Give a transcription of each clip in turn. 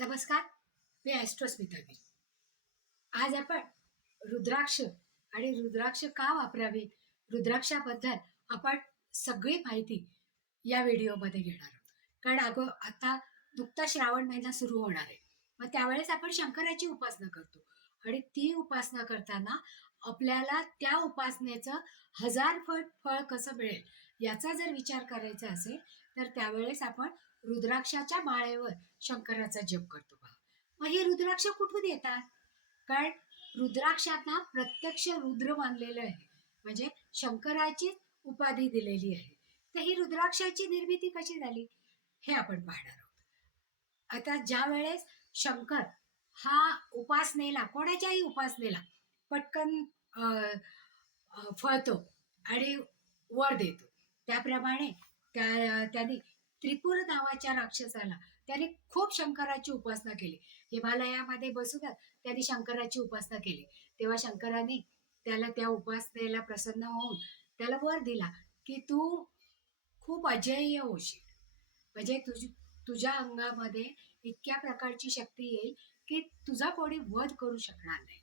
नमस्कार मी ॲस्ट्रोस्मितागिरी आज आपण रुद्राक्ष आणि रुद्राक्ष का वापरावे? रुद्राक्षाबद्दल आपण सगळी माहिती या व्हिडिओमध्ये घेणार आहोत. कारण अगो आता नुकता श्रावण महिना सुरू होणार आहे. मग त्यावेळेस आपण शंकराची उपासना करतो. आणि ती उपासना करताना आपल्याला त्या उपासनेचं हजार फट फळ कसं मिळेल याचा जर विचार करायचा असेल तर त्यावेळेस आपण रुद्राक्षाच्या माळेवर शंकराचा जप करतो पहा मग हे रुद्राक्ष कुठून येतात? कारण रुद्राक्षांना प्रत्यक्ष रुद्र मानलेलं आहे. म्हणजे शंकराची उपाधी दिलेली आहे. तर ही रुद्राक्षाची निर्मिती कशी झाली? हे आपण पाहणार आहोत. आता ज्या वेळेस शंकर हा उपासनेला कोणाच्याही उपासनेला पटकन फळतो आणि वर देतो. त्याप्रमाणे त्या त्यांनी त्रिपुर नावाच्या राक्षसाला त्याने खूप शंकराची उपासना केली. हिमालयामध्ये बसूनच त्याने शंकराची उपासना केली. तेव्हा शंकराने त्याला त्या उपासनेला प्रसन्न होऊन त्याला वर दिला की तू खूप अजय होशील. म्हणजे तुझ तुझ्या अंगामध्ये इतक्या प्रकारची शक्ती येईल की तुझा कोणी वध करू शकणार नाही.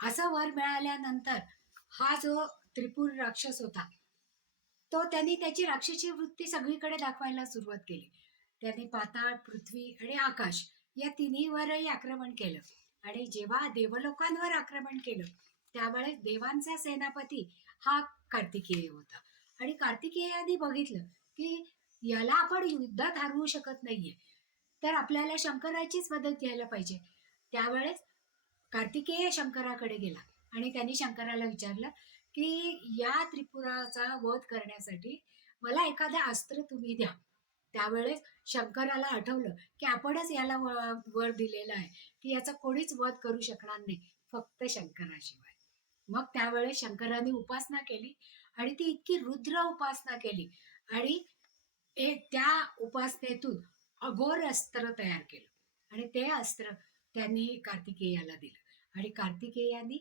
असं वर मिळाल्यानंतर हा जो त्रिपुर राक्षस होता तो त्यांनी त्याची राक्षसी वृत्ती सगळीकडे दाखवायला सुरुवात केली. त्यांनी पाताळ पृथ्वी आणि आकाश या तिन्हीवरही आक्रमण केलं. आणि जेव्हा देवलोकांवर आक्रमण केलं त्यावेळेस देवांचा सेनापती हा कार्तिकेय होता. आणि कार्तिकेयांनी बघितलं की याला आपण युद्धात हरवू शकत नाहीये. तर आपल्याला शंकराचीच मदत घ्यायला पाहिजे. त्यावेळेस कार्तिकेय शंकराकडे गेला आणि त्यांनी शंकराला विचारलं की या त्रिपुराचा वध करण्यासाठी मला एखादं अस्त्र तुम्ही द्या. त्यावेळेस शंकराला आठवलं की आपणच याला वर दिलेला आहे. की याचा कोणीच वध करू शकणार नाही फक्त शंकराशिवाय. मग त्यावेळेस शंकराने उपासना केली आणि ती इतकी रुद्र उपासना केली आणि एक त्या उपासनेतून अघोर अस्त्र तयार केलं. आणि ते अस्त्र त्यांनी कार्तिकेयाला दिलं. आणि कार्तिकेयाने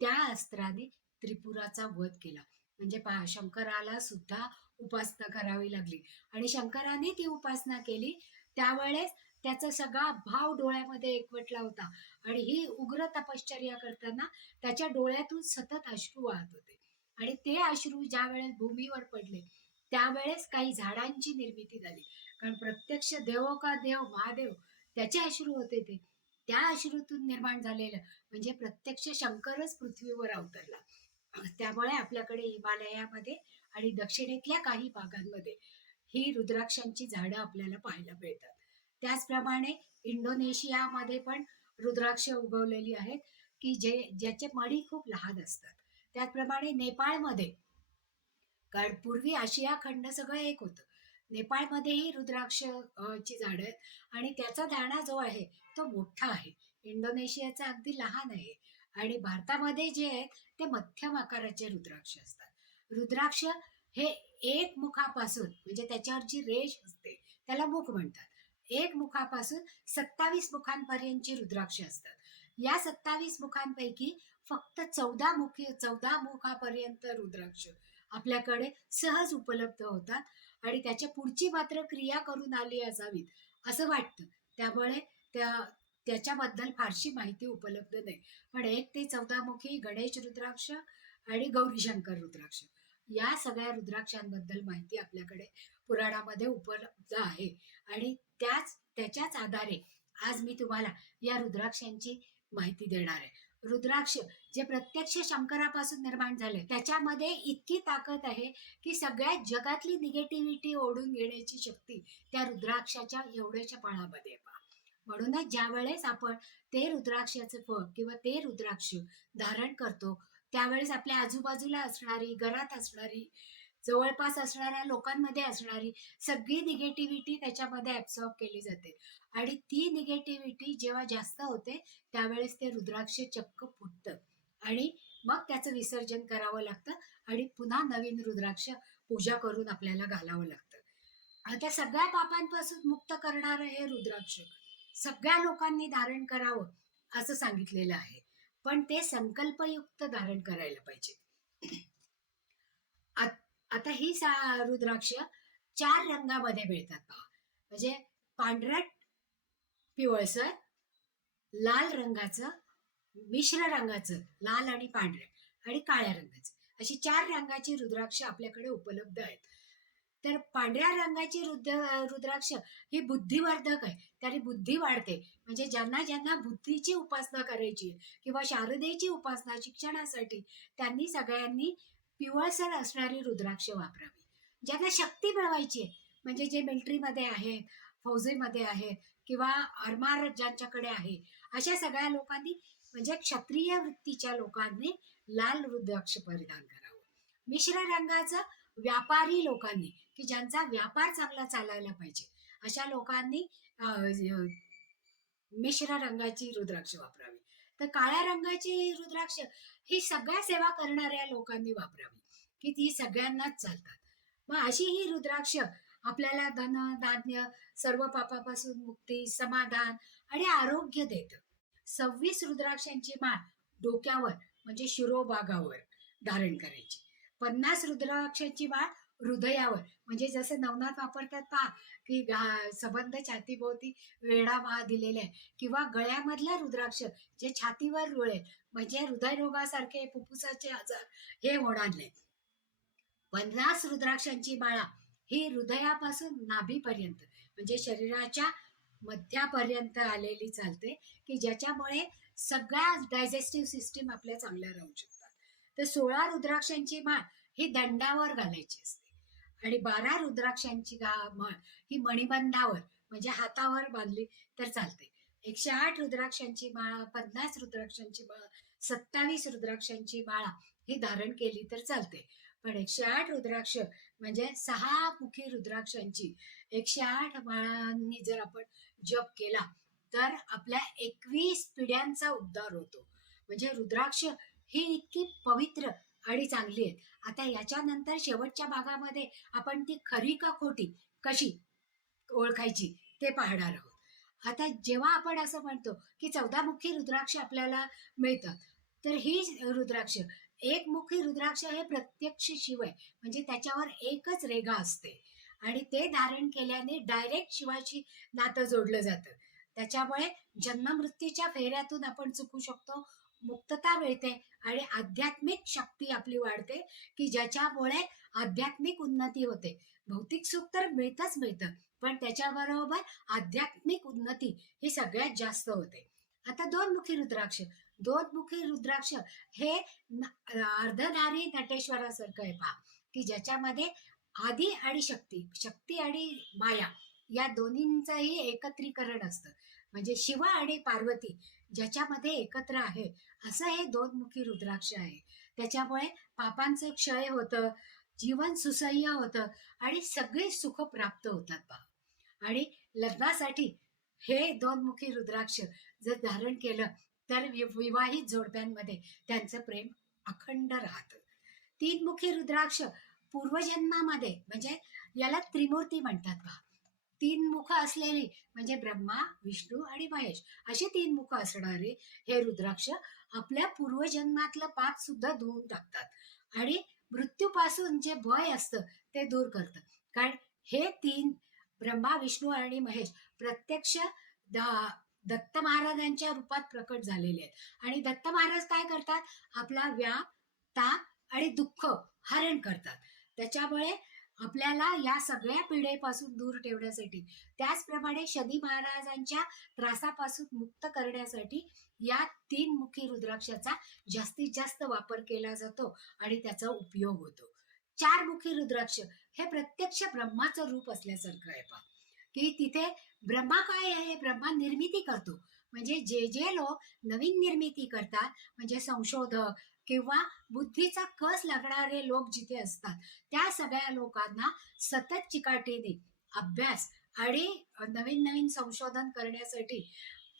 त्या अस्त्राने त्रिपुराचा वध केला. म्हणजे पहा शंकराला सुद्धा उपासना करावी लागली. आणि शंकराने ती उपासना केली. त्यावेळेस त्याचा सगळा भाव डोळ्यामध्ये एकवटला होता. आणि ही उग्र तपश्चर्या करताना त्याच्या डोळ्यातून सतत अश्रू वाहत होते. आणि ते अश्रू ज्या वेळेस भूमीवर पडले त्यावेळेस काही झाडांची निर्मिती झाली. कारण प्रत्यक्ष देव का देव महादेव त्याचे अश्रू होते ते. त्या अश्रूतून निर्माण झालेलं म्हणजे प्रत्यक्ष शंकरच पृथ्वीवर अवतरला. त्यामुळे आपल्याकडे हिमालयामध्ये आणि दक्षिणेतल्या काही भागांमध्ये ही रुद्राक्षांची झाडं आपल्याला पाहायला मिळतात. त्याचप्रमाणे इंडोनेशियामध्ये पण रुद्राक्ष उगवलेली आहेत की जे ज्याचे मणी खूप लहान असतात. त्याचप्रमाणे नेपाळमध्ये कारण पूर्वी आशिया खंड सगळं एक होतं. नेपाळमध्येही रुद्राक्ष ची झाडं आहेत आणि त्याचा दाणा जो आहे तो मोठा आहे. इंडोनेशियाचा अगदी लहान आहे. आणि भारतामध्ये जे आहेत ते मध्यम आकाराचे रुद्राक्ष असतात. रुद्राक्ष हे एक मुखापासून म्हणजे त्याच्यावर जी रेष असते त्याला मुख म्हणतात. एक मुखापासून सत्तावीस मुखांपर्यंतची रुद्राक्ष असतात. या सत्तावीस मुखांपैकी फक्त चौदा मुखी चौदा मुखापर्यंत रुद्राक्ष आपल्याकडे सहज उपलब्ध होतात आणि त्याच्या पुढची मात्र क्रिया करून आली असावीत असं वाटतं. त्यामुळे त्या त्याच्याबद्दल फारशी माहिती उपलब्ध नाही. पण एक ते चौदामुखी गणेश रुद्राक्ष आणि गौरीशंकर रुद्राक्ष. या सगळ्या रुद्राक्षांबद्दल माहिती आपल्याकडे पुराणामध्ये उपलब्ध आहे. आणि त्याच त्याच्याच आधारे आज मी तुम्हाला या रुद्राक्षांची माहिती देणार आहे. रुद्राक्ष जे प्रत्यक्ष शंकरापासून निर्माण झाले त्याच्यामध्ये इतकी ताकद आहे की सगळ्या जगातली निगेटिव्हिटी ओढून घेण्याची शक्ती त्या रुद्राक्षाच्या एवढ्याच्या फळामध्ये पहा. म्हणूनच ज्या वेळेस आपण ते रुद्राक्षाचं फळ किंवा ते रुद्राक्ष धारण करतो त्यावेळेस आपल्या आजूबाजूला असणारी घरात असणारी जवळपास असणाऱ्या लोकांमध्ये असणारी सगळी निगेटिव्हिटी त्याच्यामध्ये ॲब्सॉर्ब केली जाते. आणि ती निगेटिव्हिटी जेव्हा जास्त होते त्यावेळेस ते रुद्राक्ष चक्क फुटतं. आणि मग त्याचं विसर्जन करावं लागतं आणि पुन्हा नवीन रुद्राक्ष पूजा करून आपल्याला घालावं लागतं. आता सगळ्या पापांपासून मुक्त करणारं हे रुद्राक्ष. सगळ्या लोकांनी धारण करावं असं सांगितलेलं आहे. पण ते संकल्पयुक्त धारण करायला पाहिजे. आता ही सा रुद्राक्ष चार रंगामध्ये मिळतात पहा. म्हणजे पांढरट पिवळसर लाल रंगाचं मिश्र रंगाचं लाल आणि पांढऱ्या आणि काळ्या रंगाचं. अशी चार रंगाची रुद्राक्ष आपल्याकडे उपलब्ध आहेत. तर पांढऱ्या रंगाची रुद्र रुद्राक्ष ही बुद्धिवर्धक आहे. त्याने बुद्धी वाढते. म्हणजे ज्यांना ज्यांना बुद्धीची उपासना करायची आहे किंवा शारदेची उपासना शिक्षणासाठी त्यांनी सगळ्यांनी पिवळसर असणारी रुद्राक्ष वापरावी. ज्यांना शक्ती मिळवायची आहे म्हणजे जे मिलिटरीमध्ये आहेत फौजेमध्ये आहेत किंवा आरमार ज्यांच्याकडे आहे अशा सगळ्या लोकांनी म्हणजे क्षत्रिय वृत्तीच्या लोकांनी लाल रुद्राक्ष परिधान करावं. मिश्र रंगाचं व्यापारी लोकांनी की ज्यांचा व्यापार चांगला चालायला पाहिजे. अशा लोकांनी मिश्र रंगाची रुद्राक्ष वापरावी. तर काळ्या रंगाची रुद्राक्ष ही सगळ्या सेवा करणाऱ्या लोकांनी वापरावी की ती सगळ्यांनाच चालतात. मग अशी ही रुद्राक्ष आपल्याला धन धान्य सर्व पापापासून मुक्ती समाधान आणि आरोग्य देतं. सव्वीस रुद्राक्षांची माळ डोक्यावर म्हणजे शिरोभागावर धारण करायची. पन्नास रुद्राक्षांची माळ हृदयावर. म्हणजे जसं नवनाथ वापरतात पहा की सबंध छातीभोवती वेळा महा दिलेल्या आहे. किंवा गळ्यामधला रुद्राक्ष जे छातीवर रुळेल म्हणजे हृदयरोगासारखे फुफ्फुसाचे आजार हे होणार नाही पन्नास रुद्राक्षांची माळा ही हृदयापासून नाभीपर्यंत म्हणजे शरीराच्या मध्यापर्यंत आलेली चालते की ज्याच्यामुळे सगळ्या डायजेस्टिव्ह सिस्टीम आपल्या चांगल्या राहू शकतात. तर सोळा रुद्राक्षांची माळ ही दंडावर घालायची असते. आणि बारा रुद्राक्षांची गा माळ ही मणिबंधावर म्हणजे हातावर बांधली तर चालते. एकशे आठ रुद्राक्षांची माळा पन्नास रुद्राक्षांची माळा सत्तावीस रुद्राक्षांची माळा ही धारण केली तर चालते. पण एकशे आठ रुद्राक्ष म्हणजे सहा मुखी रुद्राक्षांची एकशे आठ माळांनी जर आपण जप केला तर आपल्या एकवीस पिढ्यांचा उद्धार होतो. म्हणजे रुद्राक्ष ही इतकी पवित्र आणि चांगली आहेत. आता याच्यानंतर शेवटच्या भागामध्ये आपण ती खरी का खोटी कशी ओळखायची ते पाहणार आहोत. आता जेव्हा आपण असं म्हणतो की चौदामुखी रुद्राक्ष आपल्याला मिळतात तर ही रुद्राक्ष एक मुखी रुद्राक्ष हे प्रत्यक्ष शिव आहे म्हणजे त्याच्यावर एकच रेगा असते. आणि ते धारण केल्याने डायरेक्ट शिवाशी नातं जोडलं जातं. त्याच्यामुळे जन्ममृत्यूच्या फेऱ्यातून आपण चुकू शकतो मुक्तता मिळते आणि आध्यात्मिक शक्ती आपली वाढते की ज्याच्यामुळे आध्यात्मिक उन्नती होते. भौतिक सुख तर मिळतच मिळतं पण त्याच्याबरोबर आध्यात्मिक उन्नती ही सगळ्यात जास्त होते. आता दोन मुखी रुद्राक्ष. दोन मुखी रुद्राक्ष हे न- अर्धनारी नटेश्वरासारखं आहे पहा की ज्याच्यामध्ये आधी आणि शक्ती शक्ती आणि माया या दोन्हींचंही एकत्रीकरण असतं. म्हणजे शिवा आणि पार्वती ज्याच्यामध्ये एकत्र आहे. असं हे दोन मुखी रुद्राक्ष आहे. त्याच्यामुळे पापांचं क्षय होतं जीवन सुसह्य होतं आणि सगळे सुख प्राप्त होतात बा. आणि लग्नासाठी हे दोन मुखी रुद्राक्ष जर धारण केलं तर वि- विवाहित जोडप्यांमध्ये त्यांचं प्रेम अखंड राहतं. तीन मुखी रुद्राक्ष पूर्वजन्मामध्ये म्हणजे याला त्रिमूर्ती म्हणतात बा. तीन मुख असलेली म्हणजे ब्रह्मा विष्णू आणि महेश अशी तीन मुख असणारे हे रुद्राक्ष आपल्या पूर्वजन्मातलं पाप सुद्धा धुवून टाकतात. आणि मृत्यूपासून जे भय असतं ते दूर करतात कारण हे तीन ब्रह्मा विष्णू आणि महेश प्रत्यक्ष दत्त महाराजांच्या रूपात प्रकट झालेले आहेत. आणि दत्त महाराज काय करतात? आपला व्याप ताप आणि दुःख हरण करतात. त्याच्यामुळे आपल्याला या सगळ्या पिढेपासून दूर ठेवण्यासाठी त्याचप्रमाणे शनी महाराजांच्या त्रासापासून मुक्त करण्यासाठी या तीन मुखी रुद्राक्षाचा जास्तीत जास्त वापर केला जातो आणि त्याचा उपयोग होतो. चार मुखी रुद्राक्ष हे प्रत्यक्ष ब्रह्माचं रूप असल्यासारखं आहे पहा. की तिथे ब्रह्मा काय आहे? ब्रह्मा निर्मिती करतो. म्हणजे जे जे लोक नवीन निर्मिती करतात म्हणजे संशोधक किंवा बुद्धीचा कस लागणारे लोक जिथे असतात त्या सगळ्या लोकांना सतत चिकाटीने अभ्यास आणि नवीन नवीन संशोधन करण्यासाठी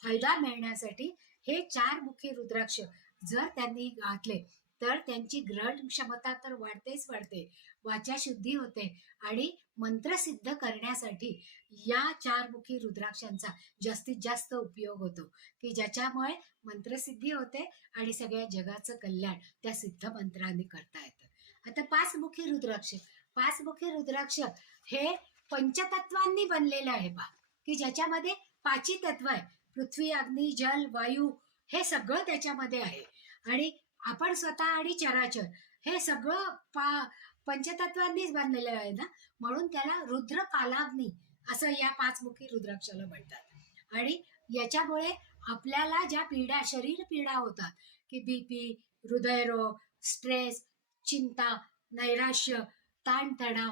फायदा मिळण्यासाठी हे चार मुखी रुद्राक्ष जर त्यांनी घातले तर त्यांची ग्रहण क्षमता तर वाढतेच वाढते. वाचा शुद्धी होते आणि मंत्रसिद्ध करण्यासाठी या चार मुखी रुद्राक्षांचा जास्तीत जास्त उपयोग होतो. की ज्याच्यामुळे मंत्रसिद्धी होते आणि सगळ्या जगाचं कल्याण त्या सिद्ध मंत्राने करता येतं. आता पाच मुखी रुद्राक्ष. पाच मुखी रुद्राक्ष हे पंचतत्वांनी बनलेलं आहे बा. की ज्याच्यामध्ये पाची तत्व आहे. पृथ्वी अग्नी जल वायू हे सगळं त्याच्यामध्ये आहे. आणि आपण स्वतः आणि चराचर. हे सगळं पा पंचतत्वांनीच बांधलेलं आहे ना? म्हणून त्याला रुद्र कालाग्नी असं या पाचमुखी रुद्राक्षाला म्हणतात. आणि याच्यामुळे आपल्याला ज्या पीडा शरीर पीडा होतात की बीपी हृदयरोग स्ट्रेस चिंता नैराश्य ताणतणाव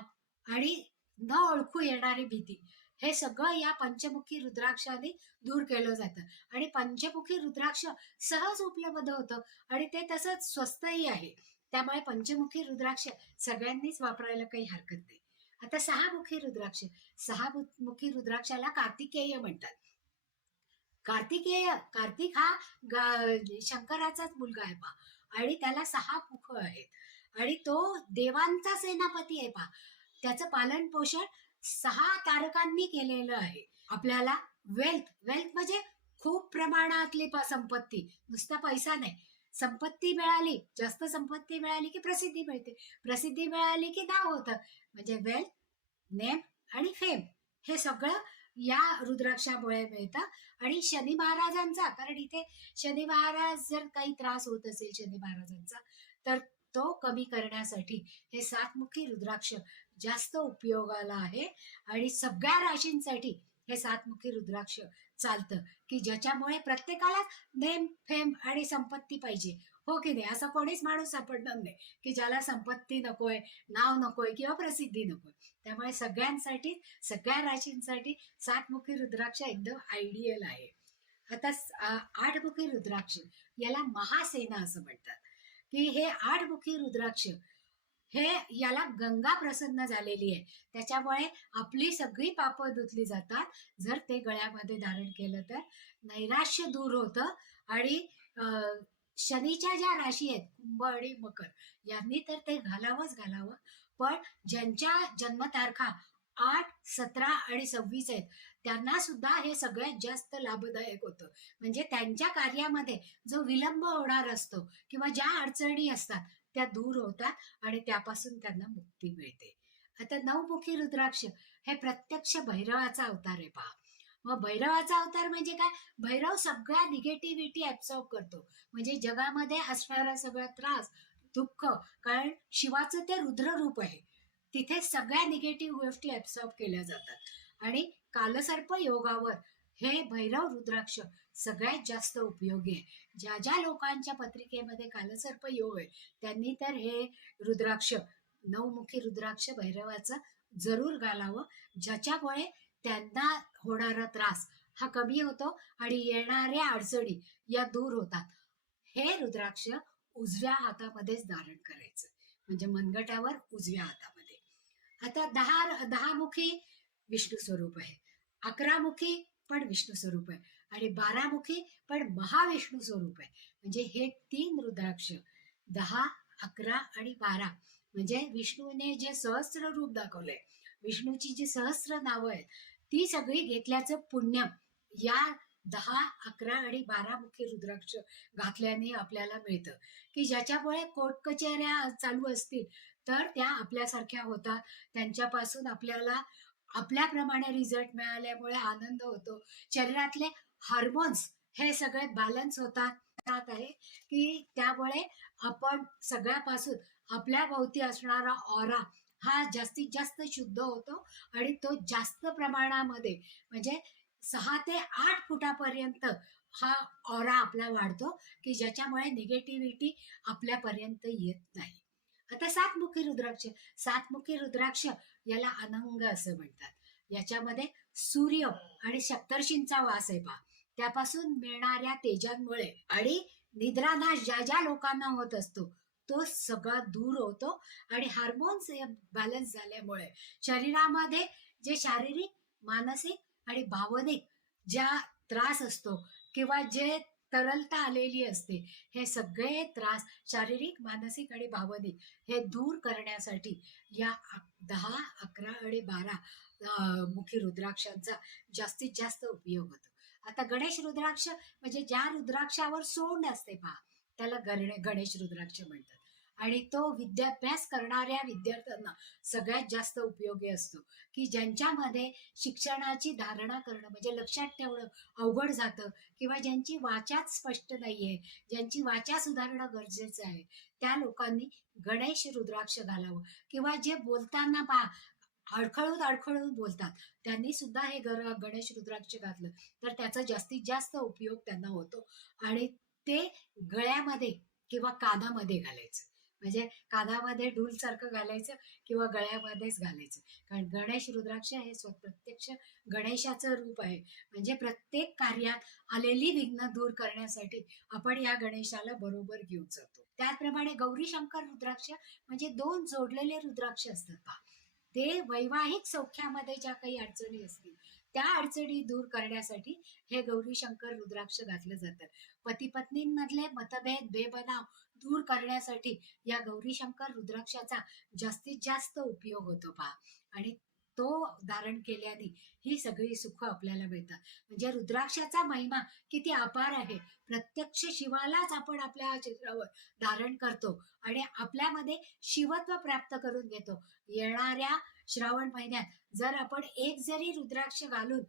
आणि न ओळखू येणारी भीती हे सगळं या पंचमुखी रुद्राक्षाने दूर केलं जातं. आणि पंचमुखी रुद्राक्ष सहज उपलब्ध होतं आणि ते तसंच स्वस्तही आहे. त्यामुळे पंचमुखी रुद्राक्ष सगळ्यांनीच वापरायला काही हरकत नाही. आता सहामुखी रुद्राक्ष सहा मुखी रुद्राक्षाला कार्तिकेय म्हणतात. कार्तिकेय कार्तिक हा शंकराचाच मुलगा आहे पा आणि त्याला सहा मुख आहेत. आणि तो देवांचा सेनापती आहे पा त्याचं पालन पोषण सहा तारकांनी केलेलं आहे. आपल्याला वेल्थ वेल्थ म्हणजे खूप प्रमाणातली संपत्ती. नुसता पैसा नाही. संपत्ती मिळाली जास्त संपत्ती मिळाली की प्रसिद्धी मिळते. प्रसिद्धी मिळाली की नाव होतं. म्हणजे वेल्थ नेम आणि फेम हे सगळं या रुद्राक्षामुळे मिळतं. आणि शनी महाराजांचा कारण इथे शनी महाराज जर काही त्रास होत असेल शनी महाराजांचा तर तो कमी करण्यासाठी हे सातमुखी रुद्राक्ष जास्त उपयोगाला आहे. आणि सगळ्या राशींसाठी हे सातमुखी रुद्राक्ष चालतं. की ज्याच्यामुळे प्रत्येकाला नेम फेम आणि संपत्ती पाहिजे. हो की नाही? असा कोणीच माणूस सापडणार नाही. की ज्याला संपत्ती नकोय नाव नकोय किंवा प्रसिद्धी नकोय. त्यामुळे सगळ्यांसाठी सगळ्या राशींसाठी सातमुखी रुद्राक्ष एकदम आयडियल आहे. आता आठमुखी रुद्राक्ष याला महासेना असं म्हणतात. की हे आठमुखी रुद्राक्ष हे याला गंगा प्रसन्न झालेली आहे. त्याच्यामुळे आपली सगळी पापं धुतली जातात. जर ते गळ्यामध्ये धारण केलं तर. नैराश्य दूर होतं. आणि शनीच्या ज्या राशी आहेत कुंभ आणि मकर यांनी तर ते घालावंच घालावं. पण ज्यांच्या जन्मतारखा आठ सतरा आणि सव्वीस आहेत त्यांना सुद्धा हे सगळ्यात जास्त लाभदायक होतं. म्हणजे त्यांच्या कार्यामध्ये जो विलंब होणार असतो किंवा ज्या अडचणी असतात त्या दूर होतात आणि त्यापासून त्यांना मुक्ती मिळते. आता नवमुखी रुद्राक्ष हे प्रत्यक्ष भैरवाचा अवतार आहे पहा. मग भैरवाचा अवतार म्हणजे काय? भैरव सगळ्या निगेटिव्हिटी ऍब्सॉर्ब करतो. म्हणजे जगामध्ये असणारा सगळा त्रास दुःख कारण शिवाचं ते रुद्र रूप आहे. तिथे सगळ्या निगेटिव्ह गोष्टी ऍब्सॉर्ब केल्या जातात. आणि कालसर्प योगावर हे भैरव रुद्राक्ष सगळ्यात जास्त उपयोगी आहे. ज्या ज्या लोकांच्या पत्रिकेमध्ये कालसर्प योग आहे त्यांनी तर हे रुद्राक्ष नवमुखी रुद्राक्ष भैरवाचं जरूर घालावं ज्याच्यामुळे त्यांना होणारा त्रास हा कमी होतो आणि येणाऱ्या अडचणी या दूर होतात. हे रुद्राक्ष उजव्या हातामध्येच धारण करायचं. म्हणजे मनगटावर उजव्या हातामध्ये. आता दहा दहामुखी विष्णू स्वरूप आहे. अकरामुखी पण विष्णू स्वरूप आहे. आणि बारामुखी पण महाविष्णू स्वरूप आहे. म्हणजे हे तीन रुद्राक्ष दहा अकरा आणि बारा. म्हणजे विष्णूने जे सहस्र रूप दाखवलंय विष्णूची जी सहस्र नावं आहेत ती सगळी घेतल्याचं पुण्य या दहा अकरा आणि बारा मुखी रुद्राक्ष घातल्याने आपल्याला मिळतं. की ज्याच्यामुळे कोर्ट कचेऱ्या चालू असतील तर त्या आपल्यासारख्या होतात. त्यांच्यापासून आपल्याला आपल्याप्रमाणे रिझल्ट मिळाल्यामुळे आनंद होतो. शरीरातले हार्मोन्स हे सगळे बॅलन्स होतात. त्यात आहे की त्यामुळे आपण सगळ्यापासून आपल्या भोवती असणारा ऑरा हा जास्तीत जास्त शुद्ध होतो आणि तो जास्त प्रमाणामध्ये म्हणजे सहा ते आठ फुटापर्यंत हा ऑरा आपला वाढतो की ज्याच्यामुळे निगेटिव्हिटी आपल्यापर्यंत येत नाही. आता सातमुखी रुद्राक्ष. सातमुखी रुद्राक्ष याला अनंग असं म्हणतात. याच्यामध्ये सूर्य आणि सप्तर्षींचा वास आहे पहा. त्यापासून मिळणाऱ्या तेजांमुळे आणि निद्रानाश ज्या ज्या लोकांना होत असतो तो सगळा दूर होतो आणि हार्मोन्स बॅलन्स झाल्यामुळे शरीरामध्ये जे शारीरिक मानसिक आणि भावनिक ज्या त्रास असतो किंवा जे तरलता आलेली असते हे सगळे त्रास शारीरिक मानसिक आणि भावनिक हे दूर करण्यासाठी या दहा अकरा आणि बारा मुखी रुद्राक्षांचा जास्तीत जास्त उपयोग होतो. आता गणेश रुद्राक्ष म्हणजे ज्या रुद्राक्षावर सोंड असते पहा त्याला गणे गणेश रुद्राक्ष म्हणतात. आणि तो विद्याभ्यास करणाऱ्या विद्यार्थ्यांना सगळ्यात जास्त उपयोगी असतो. की ज्यांच्यामध्ये शिक्षणाची धारणा करणं म्हणजे लक्षात ठेवणं अवघड जातं किंवा ज्यांची वाचाच स्पष्ट नाहीये ज्यांची वाचा सुधारणं गरजेचं आहे त्या लोकांनी गणेश रुद्राक्ष घालावं. किंवा जे बोलताना पहा अडखळून अडखळून बोलतात. त्यांनी सुद्धा हे गर गणेश रुद्राक्ष घातलं. तर त्याचा जास्तीत जास्त उपयोग त्यांना होतो. आणि ते गळ्यामध्ये किंवा कानामध्ये घालायचं. म्हणजे कानामध्ये ढूलसारखं घालायचं किंवा गळ्यामध्येच घालायचं. कारण गणेश रुद्राक्ष हे स्व प्रत्यक्ष गणेशाचं रूप आहे. म्हणजे प्रत्येक कार्यात आलेली विघ्न दूर करण्यासाठी आपण या गणेशाला बरोबर घेऊन जातो. त्याचप्रमाणे गौरी शंकर रुद्राक्ष म्हणजे दोन जोडलेले रुद्राक्ष असतात पहा. ते वैवाहिक सौख्यामध्ये ज्या काही अडचणी असतील त्या अडचणी दूर करण्यासाठी हे गौरी शंकर रुद्राक्ष घातलं जातं. पती पत्नींमधले मतभेद बेबनाव दूर करण्यासाठी या गौरी शंकर रुद्राक्षाचा जास्तीत जास्त उपयोग होतो पहा. आणि तो धारण केल्याने ही सगळी सुख आपल्याला मिळतात. म्हणजे रुद्राक्षाचा महिमा किती अपार आहे. प्रत्यक्ष शिवालाच आपण आपल्या चित्रावर धारण करतो आणि आपल्यामध्ये शिवत्व प्राप्त करून घेतो. येणाऱ्या श्रावण महिन्यात जर आपण एक जरी रुद्राक्ष घालून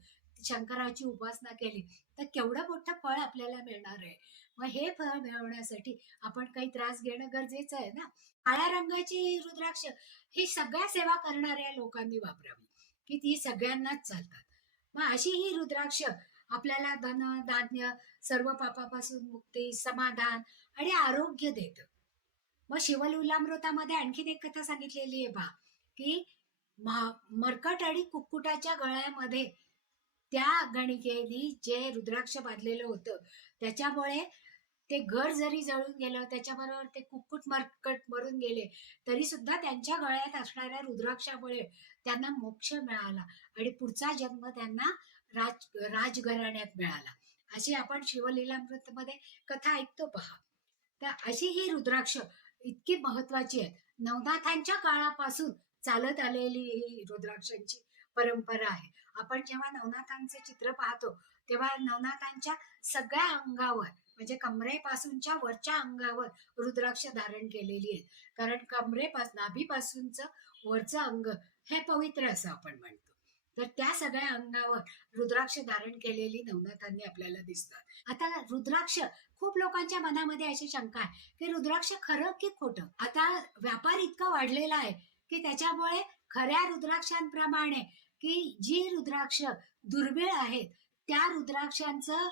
शंकराची उपासना केली तर केवढं मोठं फळ आपल्याला मिळणार आहे. मग हे फळ मिळवण्यासाठी आपण काही त्रास घेणं गरजेचं आहे ना? काळ्या रंगाची रुद्राक्ष ही सगळ्या सेवा करणाऱ्या लोकांनी वापरावी. की ती सगळ्यांनाच चालतात. मग अशी ही रुद्राक्ष आपल्याला धन धान्य सर्व पापापासून मुक्ती समाधान आणि आरोग्य देत. मग शिवलुलामृतामध्ये आणखीन एक कथा सांगितलेली आहे बा की महा- मरकट आणि कुक्कुटाच्या गळ्यामध्ये त्या गणिकेनी जे रुद्राक्ष बांधलेलं होतं त्याच्यामुळे ते घर जरी जळून गेलं त्याच्याबरोबर ते कुक्कुट मरकट मरून गेले तरी सुद्धा त्यांच्या गळ्यात असणाऱ्या रुद्राक्षामुळे त्यांना मोक्ष मिळाला आणि पुढचा जन्म त्यांना राज राजघराण्यात मिळाला. अशी आपण शिवलीलामृत मध्ये कथा ऐकतो पहा. तर अशी ही रुद्राक्ष इतकी महत्वाची आहे नवनाथांच्या काळापासून चालत आलेली ही रुद्राक्षांची परंपरा आहे. आपण जेव्हा नवनाथांचे चित्र पाहतो तेव्हा नवनाथांच्या सगळ्या अंगावर म्हणजे कमरेपासूनच्या वरच्या अंगावर रुद्राक्ष धारण केलेली आहेत. कारण कमरेपासून नाभीपासूनच वरचं अंग हे पवित्र असं आपण म्हणतो. तर त्या सगळ्या अंगावर रुद्राक्ष धारण केलेली नवनाथांनी आपल्याला दिसतात. आता रुद्राक्ष खूप लोकांच्या मनामध्ये अशी शंका आहे की रुद्राक्ष खरं की खोटं? आता व्यापार इतका वाढलेला आहे की त्याच्यामुळे खऱ्या रुद्राक्षांप्रमाणे की जी रुद्राक्ष दुर्मिळ आहेत त्या रुद्राक्षांचं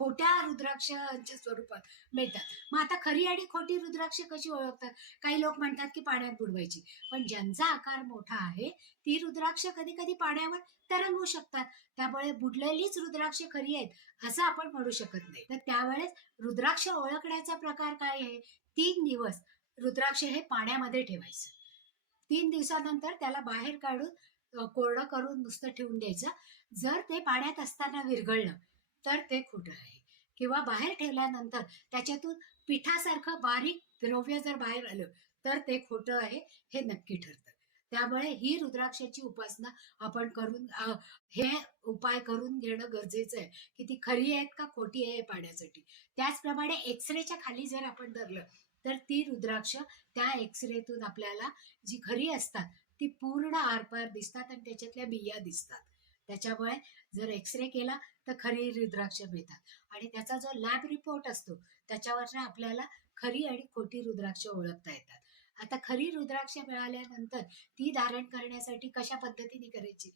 खोट्या रुद्राक्षांच्या स्वरूपात मिळतात. मग आता खरी आणि खोटी रुद्राक्ष कशी ओळखतात? काही लोक म्हणतात की पाण्यात बुडवायची. पण ज्यांचा आकार मोठा आहे ती रुद्राक्ष कधी कधी पाण्यावर तरंगू शकतात. त्यामुळे बुडलेलीच रुद्राक्ष खरी आहेत असं आपण म्हणू शकत नाही. तर त्यावेळेस रुद्राक्ष ओळखण्याचा प्रकार काय आहे? तीन दिवस रुद्राक्ष हे पाण्यामध्ये ठेवायचं. तीन दिवसानंतर त्याला बाहेर काढून कोरडं करून नुसतं ठेवून द्यायचं. जर ते पाण्यात असताना विरघळलं तर ते खोटं आहे. किंवा बाहेर ठेवल्यानंतर त्याच्यातून पिठासारखं बारीक द्रव्य जर बाहेर आलं तर ते खोटं आहे हे नक्की ठरतं. त्यामुळे ही रुद्राक्षाची उपासना आपण करून हे उपाय करून घेणं गरजेचं आहे की ती खरी आहेत का खोटी आहे हे पाहण्यासाठी त्याचप्रमाणे एक्सरेच्या खाली जर आपण धरलं तर ती रुद्राक्ष त्या एक्सरेतून आपल्याला जी खरी असतात ती पूर्ण आरपार दिसतात आणि त्याच्यातल्या बिया दिसतात. त्याच्यामुळे जर एक्सरे केला तर खरी रुद्राक्ष मिळतात. आणि त्याचा जो लॅब रिपोर्ट असतो त्याच्यावर आपल्याला खरी आणि खोटी रुद्राक्ष ओळखता येतात. आता खरी रुद्राक्ष मिळाल्यानंतर ती धारण करण्यासाठी कशा पद्धतीने करायची?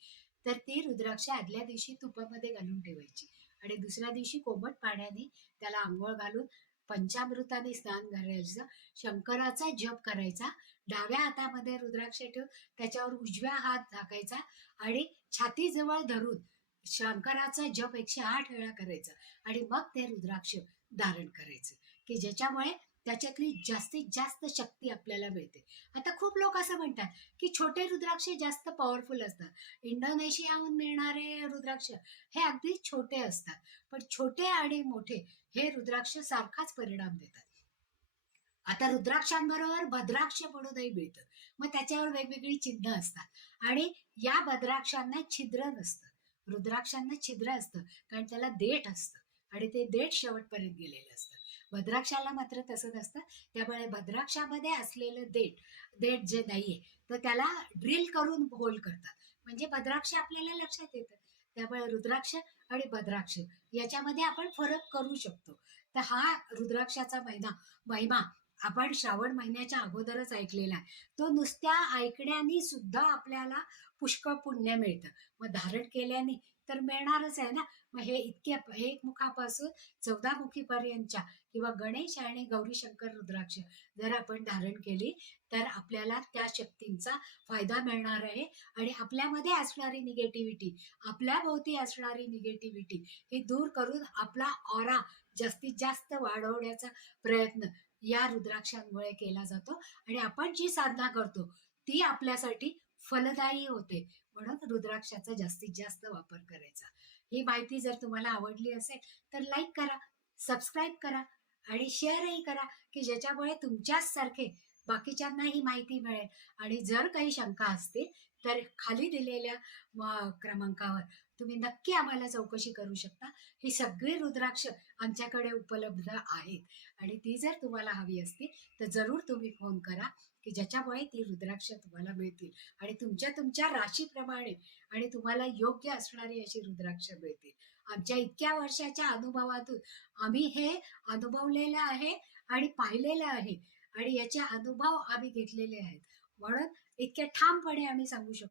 तर ती रुद्राक्ष आदल्या दिवशी तुपामध्ये घालून ठेवायची. आणि दुसऱ्या दिवशी कोमट पाण्याने त्याला आंघोळ घालून पंचामृताने स्नान करायचं. शंकराचा जप करायचा. डाव्या हातामध्ये रुद्राक्ष ठेवून त्याच्यावर उजव्या हात झाकायचा आणि छातीजवळ धरून शंकराचा जप एकशे आठ वेळा करायचा आणि मग ते रुद्राक्ष धारण करायचं. की ज्याच्यामुळे त्याच्यातली जास्तीत जास्त शक्ती आपल्याला मिळते. आता खूप लोक असं म्हणतात की छोटे रुद्राक्ष जास्त पॉवरफुल असतात. इंडोनेशियाहून मिळणारे रुद्राक्ष हे अगदी छोटे असतात. पण छोटे आणि मोठे हे रुद्राक्ष सारखाच परिणाम देतात. आता रुद्राक्षांबरोबर भद्राक्ष म्हणूनही मिळतं. मग त्याच्यावर वेगवेगळी चिन्ह असतात. आणि या भद्राक्षांना छिद्र नसतं. रुद्राक्षांना छिद्र असतं कारण त्याला देठ असतं आणि ते देठ शेवटपर्यंत गेलेलं असतं. भद्राक्षाला मात्र तसं नसतं. त्यामुळे भद्राक्षामध्ये असलेलं देठ देठ जे नाहीये तर त्याला ड्रिल करून होल करतात. म्हणजे भद्राक्ष आपल्याला लक्षात येतं. त्यामुळे रुद्राक्ष आणि भद्राक्ष याच्यामध्ये आपण फरक करू शकतो. तर हा रुद्राक्षाचा महिना महिमा आपण श्रावण महिन्याच्या अगोदरच ऐकलेला आहे. तो नुसत्या ऐकण्याने सुद्धा आपल्याला पुष्कळ पुण्य मिळतं. मग धारण केल्याने तर मिळणारच आहे ना. मग हे इतक्या एक मुखापासून चौदा मुखीपर्यंतच्या किंवा गणेश आणि गौरी शंकर रुद्राक्ष जर आपण धारण केली तर आपल्याला त्या शक्तींचा फायदा मिळणार आहे. आणि आपल्यामध्ये असणारी निगेटिव्हिटी आपल्या भोवती असणारी निगेटिव्हिटी ही दूर करून आपला ऑरा जास्तीत जास्त वाढवण्याचा प्रयत्न या रुद्राक्षांमुळे केला जातो. आणि आपण जी साधना करतो ती आपल्यासाठी फलदायी होते. म्हणून रुद्राक्षाचा जास्तीत जास्त वापर करायचा. ही माहिती जर तुम्हाला आवडली असेल तर लाईक करा सबस्क्राईब करा आणि शेअरही करा की ज्याच्यामुळे तुमच्याच सारखे बाकीच्यांना ही माहिती मिळेल. आणि जर काही शंका असतील तर खाली दिलेल्या क्रमांकावर तुम्ही नक्की आम्हाला चौकशी करू शकता. ही सगळी रुद्राक्ष आमच्याकडे उपलब्ध आहेत. आणि ती जर तुम्हाला हवी असतील तर जरूर तुम्ही फोन करा. की ज्याच्यामुळे ती रुद्राक्ष तुम्हाला मिळतील. आणि तुमच्या तुमच्या राशीप्रमाणे आणि तुम्हाला योग्य असणारी अशी रुद्राक्ष मिळतील. आमच्या इतक्या वर्षाच्या अनुभवातून आम्ही हे अनुभवलेलं आहे आणि पाहिलेलं आहे. आणि याचे अनुभव आम्ही घेतलेले आहेत. म्हणून इतक्या ठामपणे आम्ही सांगू शकतो.